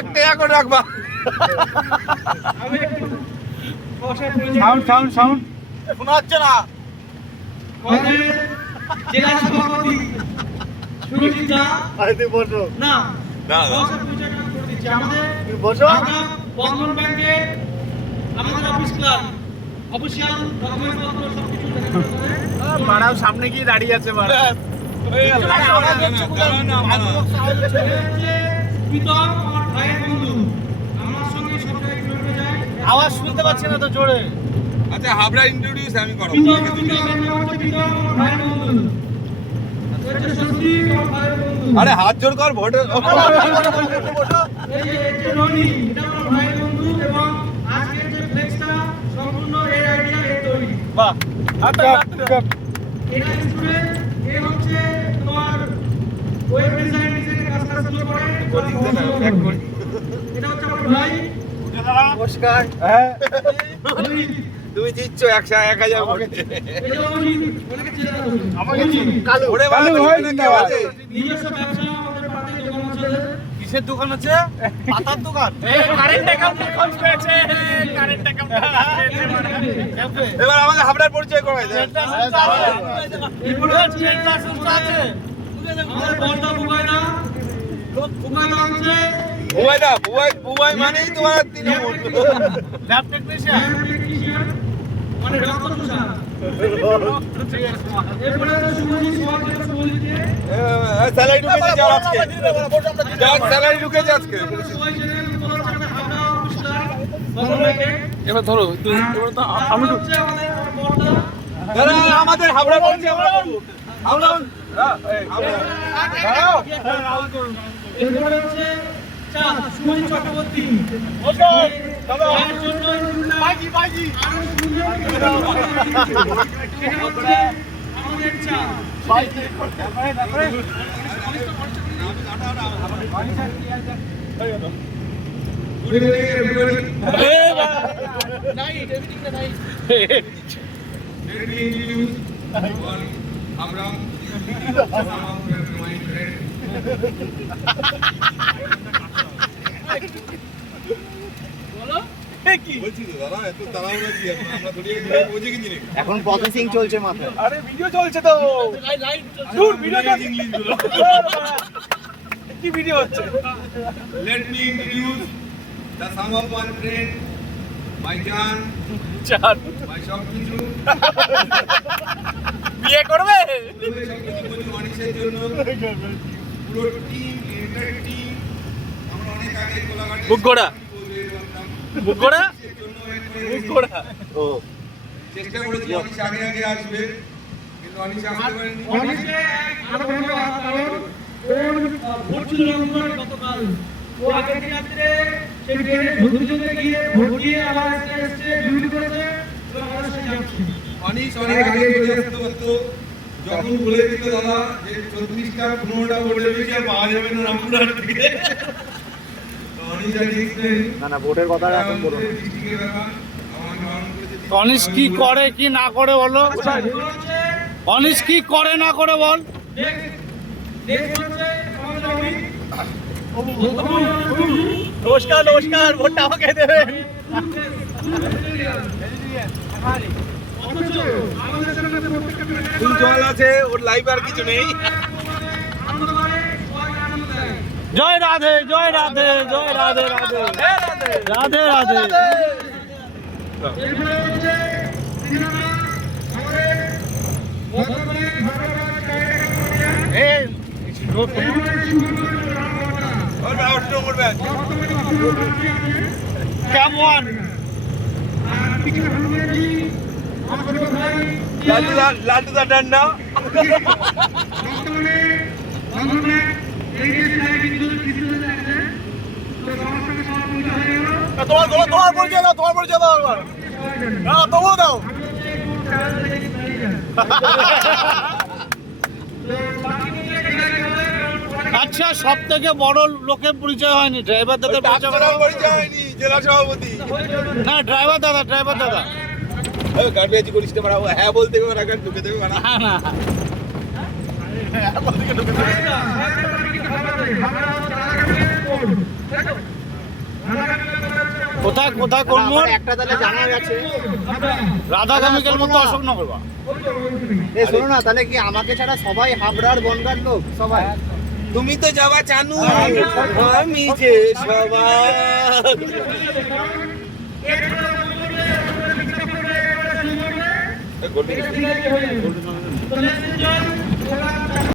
একটা করে রাখবা। সাউন্ড শোনা যাচ্ছে না। জেলা সভাপতি সুরজিৎ দা বসো না না আমাদের বসো বন্ধন ব্যাংকের আমাদের অফিস ক্লাব অফিসিয়াল ডকুমেন্টপত্র সবকিছু মারাও সামনে গিয়ে দাঁড়িয়ে আছে মারা প্রীতম আমার ভাইয়ের বন্ধু আমার সঙ্গে সব জায়গায় ঘুরে যায়। আওয়াজ শুনতে পাচ্ছি না তো জোরে। আচ্ছা হাবড়া ইন্ট্রোডিউস আমি করব। প্রীতম আমার ভাইয়ের বন্ধু সত্যি আমার ভাইয়ের বন্ধু। আরে হাত জোর কর ভোট। এই যে রনি এটা আমার ভাইয়ের বন্ধু এবং আজকের যে ফ্লেক্সটা সম্পূর্ণ এর আইডিয়া এর তৈরি। বাহ এটা স্টুডেন্ট এ হচ্ছে তোমার ওয়েব ডিজাইনের কাজগুলো করে। এটা হচ্ছে আমার ভাই নমস্কার। হ্যাঁ তুমি জিতছ 1000 ভোট। এই যে অজিত ওনাকে চেনা যাবে। আমাকে কালু ওরে বাবা হয় এখানে না কেউ আছে? নিজস্ব ব্যবসা আমাদের পাতে দোকান আছে। কিসের দোকান আছে? পাতার দোকান। কারেন্ট অ্যাকাউন্ট খোঁজ পেয়েছে। কারেন্ট অ্যাকাউন্ট এবার আমাদের হাবড়ার পরিচয় করাই দে। এরপরে হচ্ছে আছে আমাদের বড়দা বুবাইদা বুবাইদা হচ্ছে বুবাই মানেই তোমার তৃণমূল। Lab technician. টেকনিশিয়ান মানে রক্ত চোষা। এরপরে হচ্ছে শুভজিৎ শুভজিৎকে স্যালারি ঢুকেছে যার আজকে। যার স্যালারি ঢুকেছে আজকে। এবার ধরো এবার তো আমি হচ্ছে আমাদের বড়দা দাঁড়া, আমাদের হাবড়া পরিচয় আমরা করবো। হাবড়া দাঁড়াও। এরপরে হচ্ছে চাঁদ শুভজিৎ চক্রবর্তী এর জন্য আরো সুন্দর এটা হচ্ছে আমাদের চাঁদ এখন প্রসেসিং চলছে মাথায়। আরে ভিডিও চলছে তো দূর ভিডিও চলছে কি ভিডিও হচ্ছে Let me introduce the sum of one friend, my John, চার my সবকিছু। বিয়ে করবে সবকিছু মানুষের জন্য পুরো টিম, এন্টার টিম। আমরা অনেক আগে কোলাঘাটে বুক গোড়া বুক গোড়া বুক গোড়া ও চেষ্টা করেছি অনিশ আগে আগে আসবে, কিন্তু অনিশ আসতে পারেনি। অনেকে আরো ধন্যবাদ কারণ ওর ভোট ছিল রবিবার গতকাল ও আগের রাত্রে সেই ট্রেনে ঢুকতে গিয়ে ভোট দিয়ে আবার এসে ডিউটি করেছে এবং আমাদের সাথে যাচ্ছে। অনিশ অনেক আগে চলে আসতে পারতো, যখন বলে দিত দাদা যে 34টা 15টা ভোটের বেশি আর পাওয়া যাবে না রামপুরহাট থেকে। তো অনিশ আর রিস্ক নেই। না ভোটের কথা এখন বলুন। ডিস্ট্রিক্টের ব্যাপার আমাকে বারণ করেছে। অনিশ কি করে কি না করে বলো এবার হচ্ছে অনিশ কি করে না করে বল নেক্সট হচ্ছে আমাদের অমিত নমস্কার নমস্কার ভোটটা আমাকে দেবেন অথচ আমাদের সামনে প্রত্যেকটা ফুল জল আছে, ওর লাইভ আর কিছু নেই। আন্দোলনে সবাই আনন্দ দেয়। জয় রাধে জয় রাধে জয় রাধে রাধে রাধে রাধে এরপরে হচ্ছে সিনেমা আমাদের বর্তমানে ধর্মরাজ ওর ব্যাপারটা ওর ব্যাপার। কেমন লাড্ডুদা ডান্ডা। তোমার পরিচয় দাও তোমার পরিচয় দাও একবার না তবুও দাও আচ্ছা সব থেকে বড় লোকের পরিচয় হয়নি ড্রাইভার দাদার পরিচয় করো। পরিচয় হয়নি, জেলা সভাপতি। না ড্রাইভার দাদা গাড়ি করিস না বাড়া, ও হ্যাঁ বলতে হবে না, গাড়ি ঢুকে দেবে বাড়া। না না কোথায় কোথায় কোন মোড়? একটা তাহলে জানা গেছে। রাধা কেমিক্যাল মতো অশোকনগর বা এ শোনো না, তাহলে কি আমাকে ছাড়া সবাই হাবড়ার বনগার লোক সবাই? তুমি তো যাওয়া চানু আমি যে সবাই গোল্ডেন